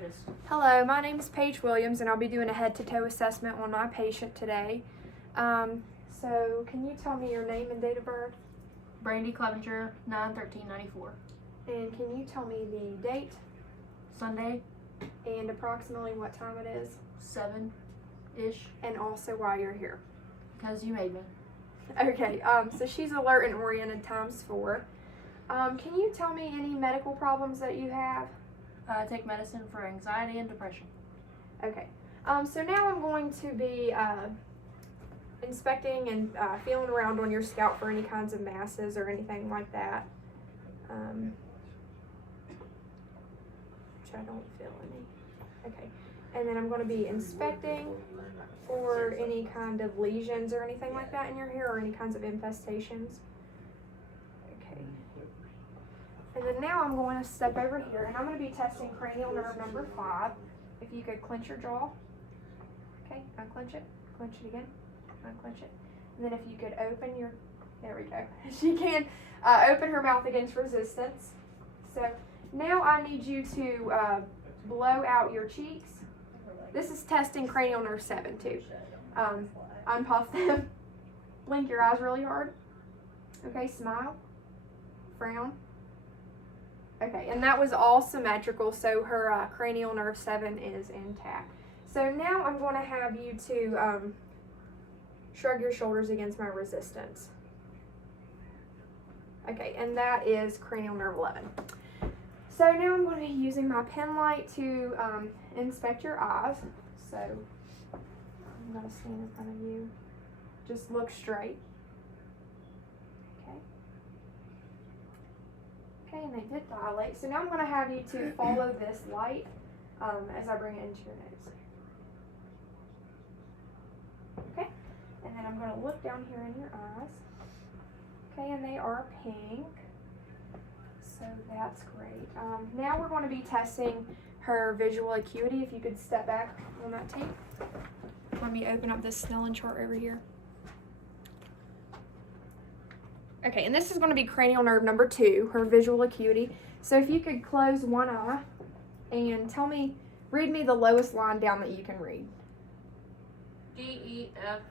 noticed. Hello, my name is Paige Williams, and I'll be doing a head-to-toe assessment on my patient today. So can you tell me your name and date of birth? Brandy Clevenger, 9/13/94. And can you tell me the date Sunday, and approximately what time it is? 7-ish, And also why you're here. because you made me. Okay, so she's alert and oriented ×4. Can you tell me any medical problems that you have? I take medicine for anxiety and depression. Okay, so now I'm going to be inspecting and feeling around on your scalp for any kinds of masses or anything like that. Which I don't feel any. Okay, and then I'm going to be inspecting for any kind of lesions or anything like that in your hair or any kinds of infestations. Okay. And then now I'm going to step over here and I'm going to be testing cranial nerve number 5. If you could clench your jaw. Okay, unclench it. Clench it again. Unclench it. And then if you could open your, there we go. She can open her mouth against resistance. So now I need you to blow out your cheeks. This is testing cranial nerve 7 too. Unpuff them. Blink your eyes really hard. Okay, smile. Frown. Okay, and that was all symmetrical, so her cranial nerve 7 is intact. So now I'm going to have you to shrug your shoulders against my resistance. Okay, and that is cranial nerve 11. So now I'm going to be using my pen light to inspect your eyes. So I'm going to stand in front of you. Just look straight. Okay. Okay, and they did dilate. So now I'm going to have you to follow this light as I bring it into your nose. Okay, and then I'm going to look down here in your eyes. Okay, and they are pink. So that's great. Now we're going to be testing her visual acuity. If you could step back on that tape. Let me open up this Snellen chart over here. Okay, and this is going to be cranial nerve number 2, her visual acuity. So if you could close one eye and tell me, read me the lowest line down that you can read. D-E-F.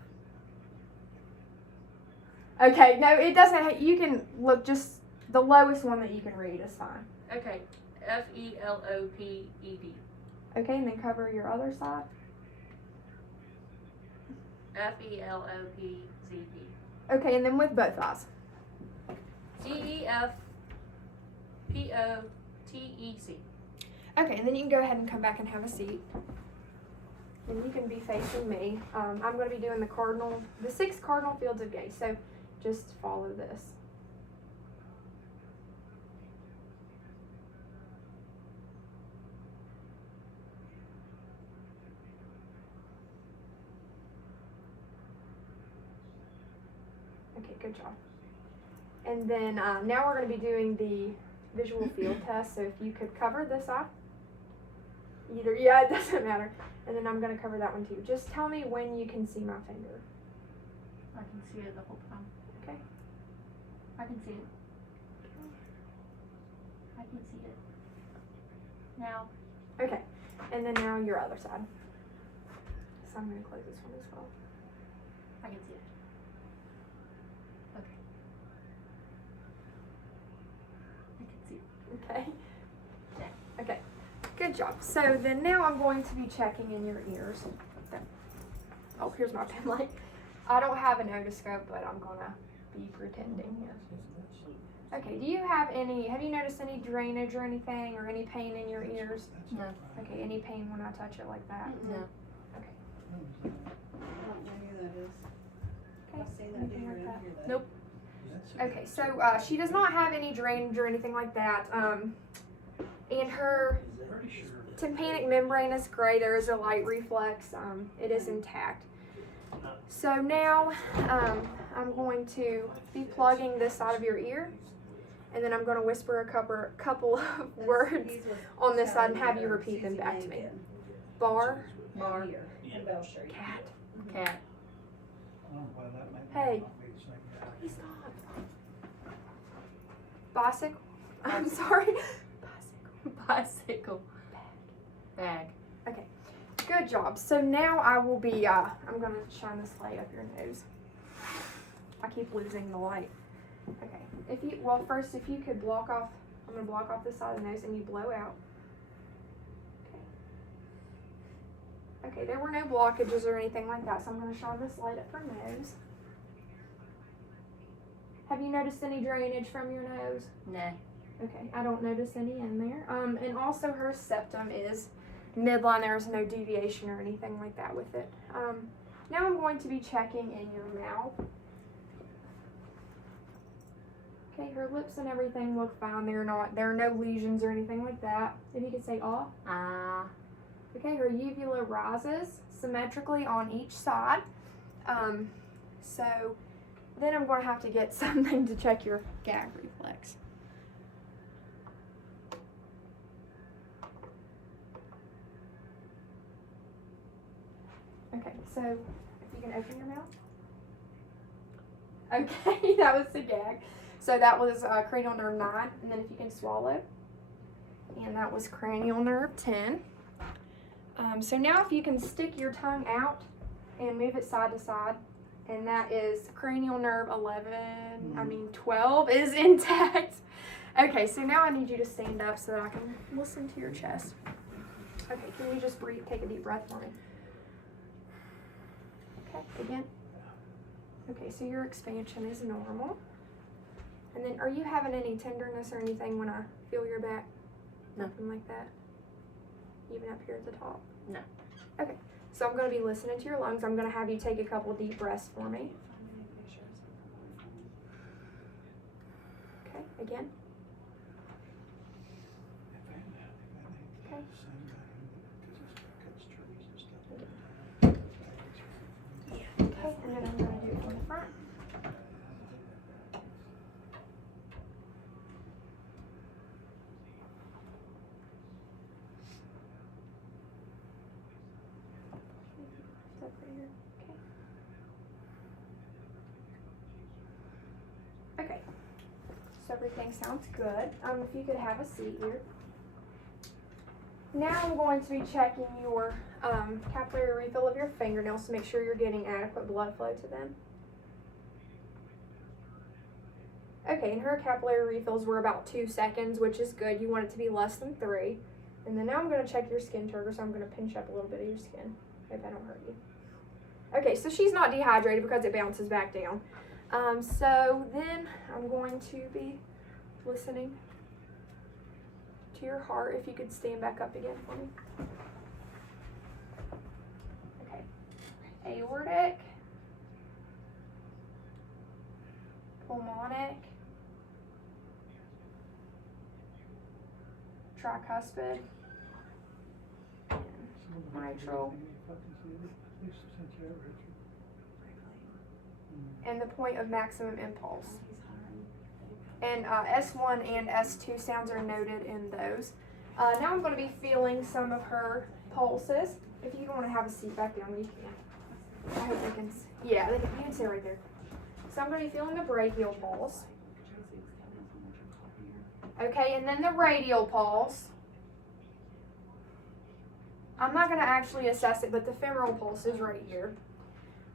Okay, no, it doesn't. You can look just the lowest one that you can read is fine. Okay, F-E-L-O-P-E-D. Okay, and then cover your other side. F-E-L-O-P-Z-D. Okay, and then with both eyes. D-E-F-P-O-T-E-C. Okay, and then you can go ahead and come back and have a seat. And you can be facing me. I'm going to be doing the 6 cardinal fields of gaze. So just follow this. Okay, good job. And then now we're going to be doing the visual field test. So if you could cover this eye. Yeah, it doesn't matter. And then I'm going to cover that one too. Just tell me when you can see my finger. I can see it the whole time. Okay. I can see it. I can see it. Now. Okay. And then now your other side. So I'm going to close this one as well. I can see it. Okay. I can see it. Okay. Okay. Good job. So then now I'm going to be checking in your ears. Oh, here's my pen light. I don't have an otoscope, but I'm going to be pretending here. Okay, do you have you noticed any drainage or anything or any pain in your ears? No. Okay, any pain when I touch it like that? No. Okay. I don't know who that is. Okay. I see that Anything here like and that? hear that. Nope. Okay, so she does not have any drainage or anything like that. And her tympanic membrane is gray. There is a light reflex. It is intact. So now I'm going to be plugging this side of your ear, and then I'm going to whisper a couple of words on this side and have you repeat them back to me. Bar, Bar. And Bell Street. cat. Cat. Hey, please stop. Bicycle. I'm sorry. Bicycle. Bicycle. Bag. Good job. So now I will be, I'm gonna shine this light up your nose. I keep losing the light. Okay, first if you could block off, I'm gonna block off the side of the nose and you blow out. Okay, there were no blockages or anything like that, so I'm gonna shine this light up her nose. Have you noticed any drainage from your nose? Nah. Okay, I don't notice any in there. And also her septum is midline. There's no deviation or anything like that with it. Now I'm going to be checking in your mouth. Okay, her lips and everything look fine. There are no lesions or anything like that. If you could say ah. Okay, her uvula rises symmetrically on each side. So then I'm going to have to get something to check your gag reflex. Okay, so if you can open your mouth. Okay, that was the gag. So that was cranial nerve 9, and then if you can swallow. And that was cranial nerve 10. So now if you can stick your tongue out and move it side to side, and that is cranial nerve 12 is intact. Okay, so now I need you to stand up so that I can listen to your chest. Okay, can you just breathe, take a deep breath for me? Okay, again. Okay, so your expansion is normal. And then are you having any tenderness or anything when I feel your back? No. Nothing like that? Even up here at the top? No. Okay, so I'm going to be listening to your lungs. I'm going to have you take a couple deep breaths for me. Okay, again. Okay. Okay, and then I'm going to do it from the front. Up right here. Okay. Okay. So everything sounds good. If you could have a seat here. Now I'm going to be checking your capillary refill of your fingernails to make sure you're getting adequate blood flow to them. Okay, and her capillary refills were about 2 seconds, which is good. You want it to be less than 3. And then now I'm going to check your skin turgor, so I'm going to pinch up a little bit of your skin. Hope I don't hurt you. Okay, so she's not dehydrated because it bounces back down. So then I'm going to be listening to your heart. If you could stand back up again for me. Okay. Aortic, pulmonic, tricuspid, mitral, and the point of maximum impulse. And S1 and S2 sounds are noted in those. Now I'm going to be feeling some of her pulses. If you want to have a seat back down, you can. I hope they can. Yeah, you can sit right there. So I'm going to be feeling the brachial pulse. Okay, and then the radial pulse. I'm not going to actually assess it, but the femoral pulse is right here.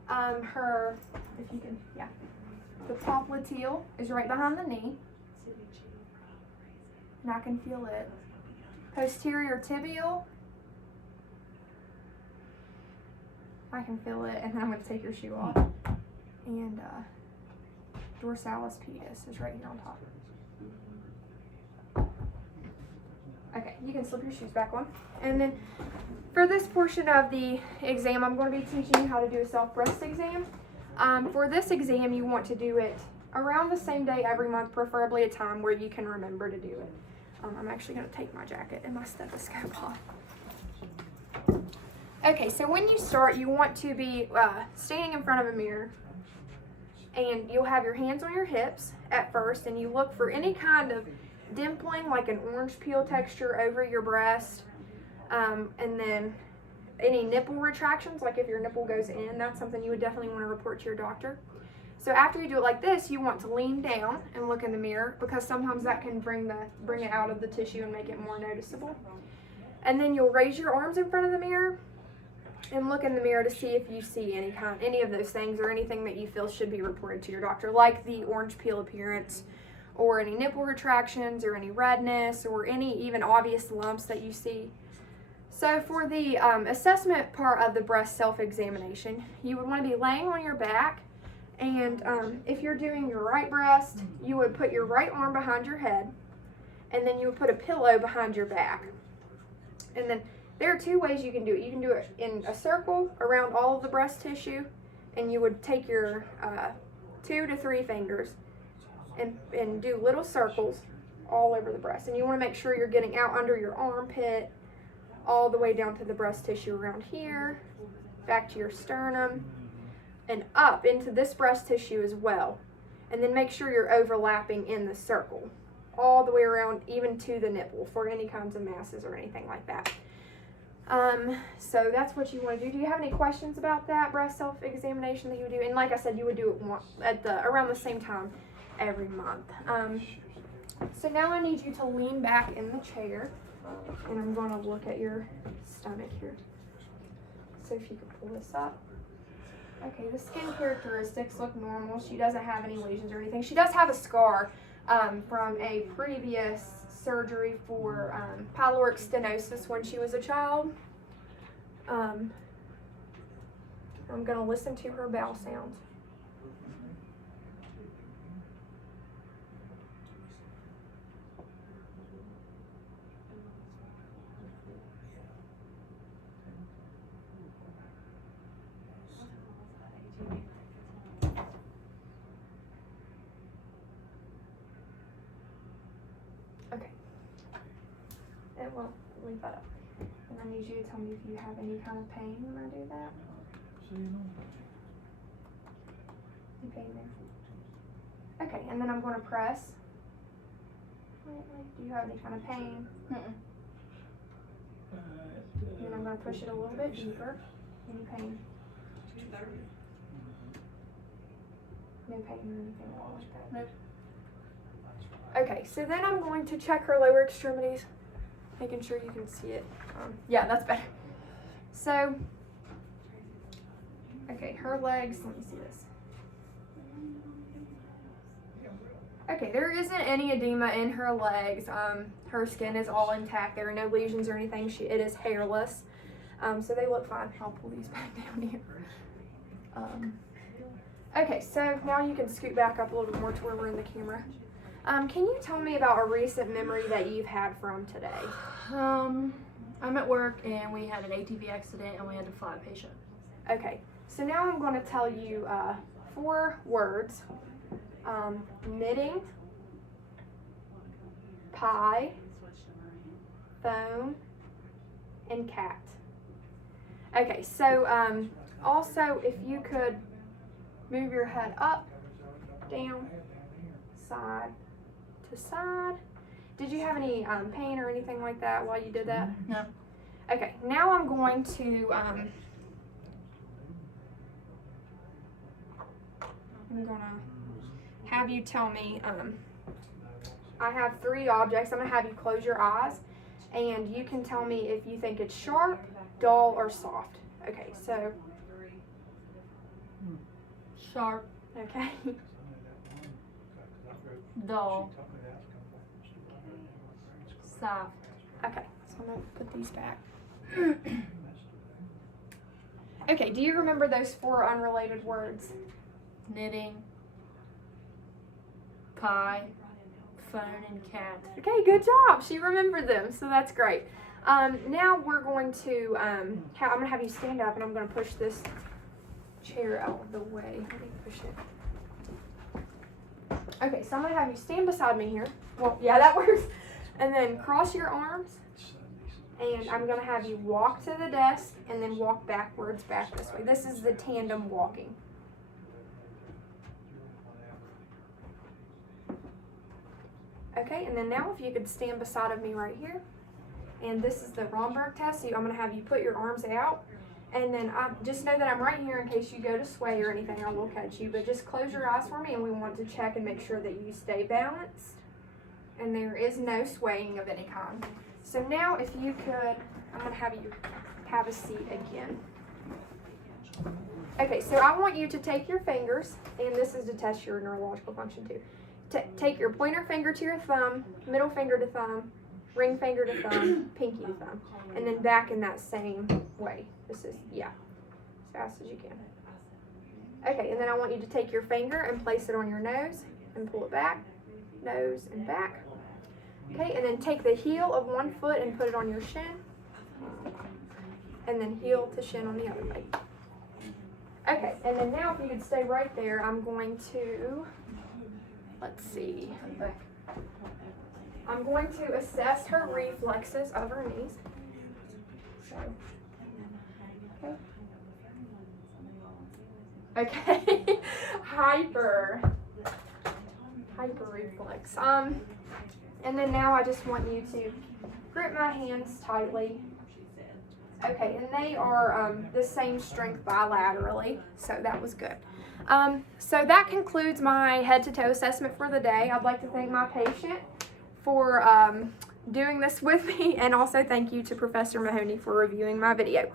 If you can, yeah. The popliteal is right behind the knee. And I can feel it. Posterior tibial. I can feel it, and then I'm going to take your shoe off. And dorsalis pedis is right here on top. Okay, you can slip your shoes back on. And then for this portion of the exam, I'm going to be teaching you how to do a self-breast exam. For this exam, you want to do it around the same day every month, preferably a time where you can remember to do it. I'm actually going to take my jacket and my stethoscope off. Okay, so when you start, you want to be standing in front of a mirror, and you'll have your hands on your hips at first, and you look for any kind of dimpling, like an orange peel texture over your breast, and then any nipple retractions, like if your nipple goes in, that's something you would definitely want to report to your doctor. So after you do it like this, you want to lean down and look in the mirror, because sometimes that can bring it out of the tissue and make it more noticeable. And then you'll raise your arms in front of the mirror and look in the mirror to see if you see any of those things or anything that you feel should be reported to your doctor, like the orange peel appearance or any nipple retractions or any redness or any even obvious lumps that you see. So for the assessment part of the breast self-examination, you would want to be laying on your back, and if you're doing your right breast, you would put your right arm behind your head, and then you would put a pillow behind your back. And then there are two ways you can do it. You can do it in a circle around all of the breast tissue, and you would take your 2 to 3 fingers and do little circles all over the breast. And you want to make sure you're getting out under your armpit, all the way down to the breast tissue around here, back to your sternum, and up into this breast tissue as well. And then make sure you're overlapping in the circle, all the way around, even to the nipple, for any kinds of masses or anything like that. So that's what you want to do. Do you have any questions about that breast self-examination that you would do? And like I said, you would do it around the same time every month. So now I need you to lean back in the chair, and I'm going to look at your stomach here. So if you could pull this up. Okay, the skin characteristics look normal. She doesn't have any lesions or anything. She does have a scar from a previous surgery for pyloric stenosis when she was a child. I'm going to listen to her bowel sounds. Okay. And well, leave that up. And I need you to tell me if you have any kind of pain when I do that. Any pain there? Okay, and then I'm going to press. Do you have any kind of pain? And then I'm going to push it a little bit deeper. Any pain? No pain or anything like that? Nope. Okay, so then I'm going to check her lower extremities, making sure you can see it. Yeah, that's better. So, okay, her legs, let me see this. Okay, there isn't any edema in her legs. Her skin is all intact. There are no lesions or anything. It is hairless. So they look fine. I'll pull these back down here. Okay, so now you can scoot back up a little bit more to where we're in the camera. Can you tell me about a recent memory that you've had from today? I'm at work and we had an ATV accident and we had to fly a patient. Okay, so now I'm going to tell you 4 words. Knitting, pie, phone, and cat. Okay, so also if you could move your head up, down, side to side. Did you have any pain or anything like that while you did that? No. Okay, now I'm going to have you tell me, I have 3 objects. I'm going to have you close your eyes, and you can tell me if you think it's sharp, dull, or soft. Okay, so. Sharp, Okay. dull, soft. Okay, so I'm going to put these back. Okay, do you remember those 4 unrelated words? Knitting, pie, phone, and cat. Okay, good job. She remembered them, so that's great. Now we're going to, I'm going to have you stand up, and I'm going to push this chair out of the way. Let me push it. Okay, so I'm going to have you stand beside me here. Well, yeah, that works. And then cross your arms, and I'm going to have you walk to the desk and then walk backwards back this way. This is the tandem walking. Okay, and then now if you could stand beside of me right here. And this is the Romberg test, so I'm going to have you put your arms out. And then just know that I'm right here in case you go to sway or anything, I will catch you. But just close your eyes for me, and we want to check and make sure that you stay balanced. And there is no swaying of any kind. So now if you could, I'm going to have you have a seat again. Okay, so I want you to take your fingers, and this is to test your neurological function too. Take your pointer finger to your thumb, middle finger to thumb, ring finger to thumb, pinky to thumb, and then back in that same way. This is, yeah, as fast as you can. Okay, and then I want you to take your finger and place it on your nose and pull it back, nose and back. Okay, and then take the heel of one foot and put it on your shin, and then heel to shin on the other leg. Okay, and then now if you could stay right there, I'm going to, let's see. I'm going to assess her reflexes of her knees. So, okay. Hyper reflex. And then now I just want you to grip my hands tightly. Okay, and they are the same strength bilaterally, so that was good. So that concludes my head-to-toe assessment for the day. I'd like to thank my patient for doing this with me, and also thank you to Professor Mahoney for reviewing my video.